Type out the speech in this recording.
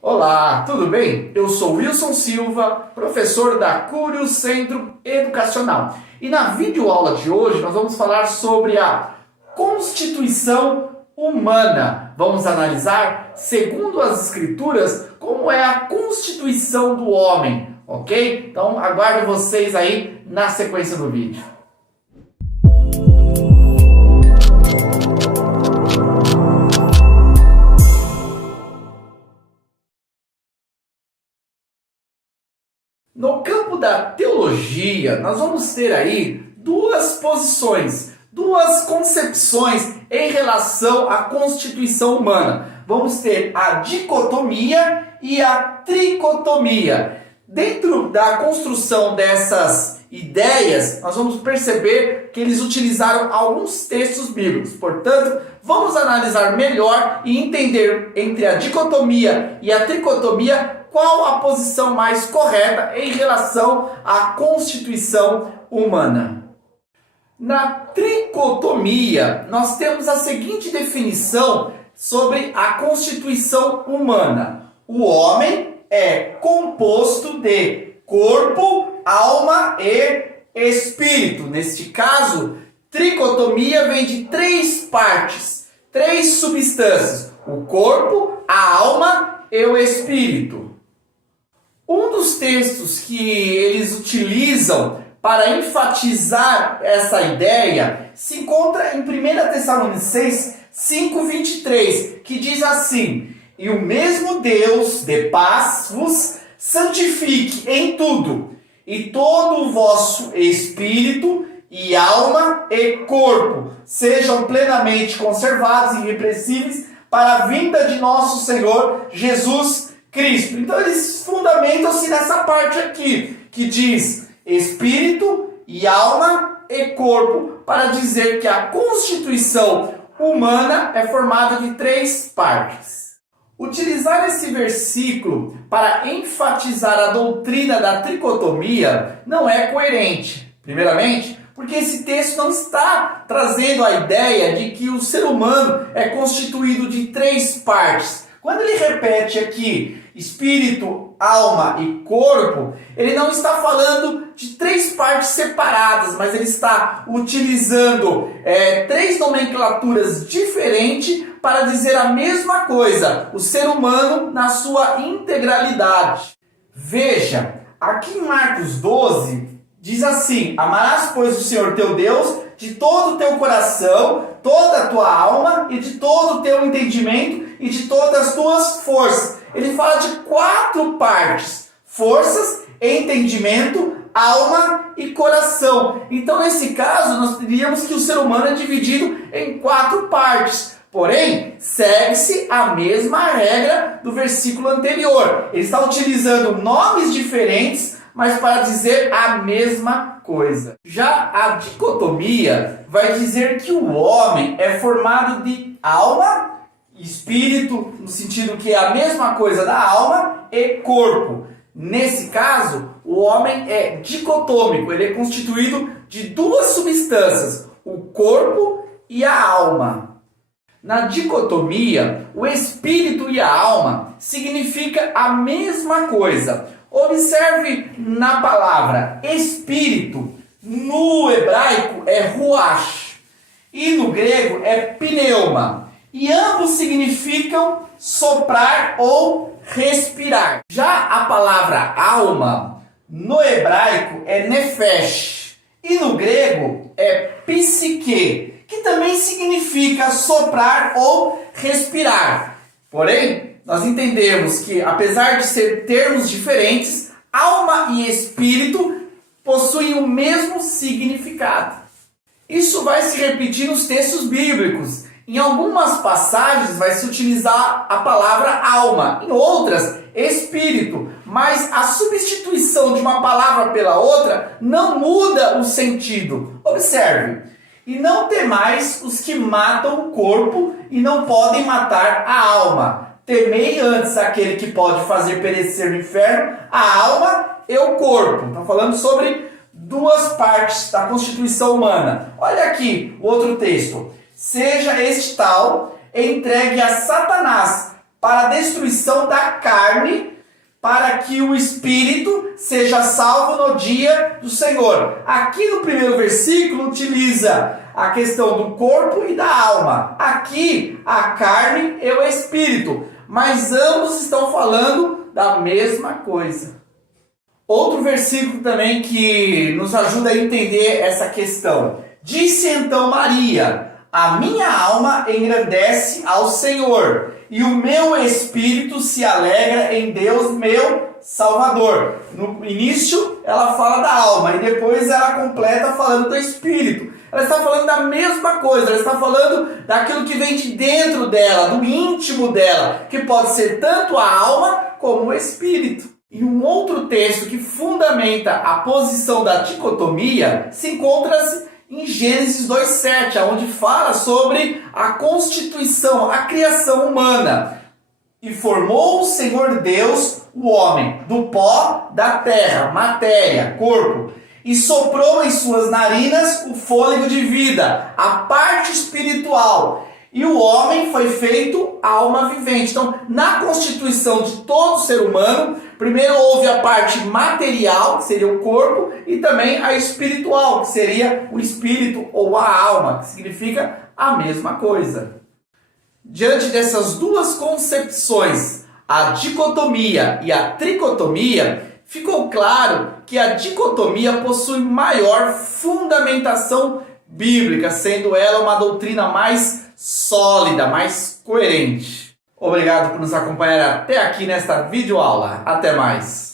Olá, tudo bem? Eu sou Wilson Silva, professor da Curios Centro Educacional. E na videoaula de hoje nós vamos falar sobre a Constituição Humana. Vamos analisar, segundo as Escrituras, como é a Constituição do homem, ok? Então aguardo vocês aí na sequência do vídeo. No campo da teologia, nós vamos ter aí duas posições, duas concepções em relação à constituição humana. Vamos ter a dicotomia e a tricotomia. Dentro da construção dessas ideias, nós vamos perceber que eles utilizaram alguns textos bíblicos. Portanto, vamos analisar melhor e entender entre a dicotomia e a tricotomia qual a posição mais correta em relação à constituição humana. Na tricotomia, nós temos a seguinte definição sobre a constituição humana. O homem é composto de corpo, alma e espírito. Neste caso, tricotomia vem de três partes, três substâncias: o corpo, a alma e o espírito. Um dos textos que eles utilizam para enfatizar essa ideia se encontra em 1 Tessalonicenses 5:23, que diz assim: "E o mesmo Deus de paz vos santifique em tudo, e todo o vosso espírito e alma e corpo sejam plenamente conservados e irrepreensíveis para a vinda de nosso Senhor Jesus Cristo." Então eles fundamentam-se nessa parte aqui, que diz espírito e alma e corpo, para dizer que a constituição humana é formada de três partes. Utilizar esse versículo para enfatizar a doutrina da tricotomia não é coerente. Primeiramente, porque esse texto não está trazendo a ideia de que o ser humano é constituído de três partes. Quando ele repete aqui espírito, alma e corpo, ele não está falando de três partes separadas, mas ele está utilizando três nomenclaturas diferentes para dizer a mesma coisa: o ser humano na sua integralidade. Veja, aqui em Marcos 12, diz assim: "Amarás, pois, o Senhor teu Deus de todo o teu coração, toda a tua alma e de todo o teu entendimento e de todas as tuas forças." Ele fala de quatro partes: forças, entendimento, alma e coração. Então, nesse caso, nós diríamos que o ser humano é dividido em quatro partes. Porém, segue-se a mesma regra do versículo anterior. Ele está utilizando nomes diferentes, mas para dizer a mesma coisa. Já a dicotomia vai dizer que o homem é formado de alma, espírito, no sentido que é a mesma coisa da alma, e corpo. Nesse caso, o homem é dicotômico, ele é constituído de duas substâncias, o corpo e a alma. Na dicotomia, o espírito e a alma significa a mesma coisa. Observe na palavra espírito, no hebraico é ruach e no grego é pneuma. E ambos significam soprar ou respirar. Já a palavra alma, no hebraico é nefesh e no grego é psique, que também significa soprar ou respirar. Porém, nós entendemos que, apesar de ser termos diferentes, alma e espírito possuem o mesmo significado. Isso vai se repetir nos textos bíblicos. Em algumas passagens vai se utilizar a palavra alma, em outras espírito, mas a substituição de uma palavra pela outra não muda o sentido. Observe: "E não temais os que matam o corpo e não podem matar a alma. Temei antes aquele que pode fazer perecer no inferno a alma e o corpo." Está falando sobre duas partes da constituição humana. Olha aqui o outro texto: "Seja este tal entregue a Satanás para a destruição da carne, para que o espírito seja salvo no dia do Senhor. Aqui no primeiro versículo utiliza a questão do corpo e da alma. Aqui a carne e o espírito, mas ambos estão falando da mesma coisa. Outro versículo também que nos ajuda a entender essa questão. Disse então Maria: a minha alma engrandece ao Senhor, e o meu espírito se alegra em Deus, meu Salvador. No início ela fala da alma e depois ela completa falando do espírito. Ela está falando da mesma coisa, ela está falando daquilo que vem de dentro dela, do íntimo dela, que pode ser tanto a alma como o espírito. E um outro texto que fundamenta a posição da dicotomia se encontra em Gênesis 2:7, onde fala sobre a constituição, a criação humana. E formou o Senhor Deus o homem do pó da terra, matéria, corpo, e soprou em suas narinas o fôlego de vida, a parte espiritual. E o homem foi feito alma vivente. Então, na constituição de todo ser humano, primeiro houve a parte material, que seria o corpo, e também a espiritual, que seria o espírito ou a alma, que significa a mesma coisa. Diante dessas duas concepções, a dicotomia e a tricotomia, ficou claro que a dicotomia possui maior fundamentação bíblica, sendo ela uma doutrina mais sólida, mais coerente. Obrigado por nos acompanhar até aqui nesta videoaula. Até mais!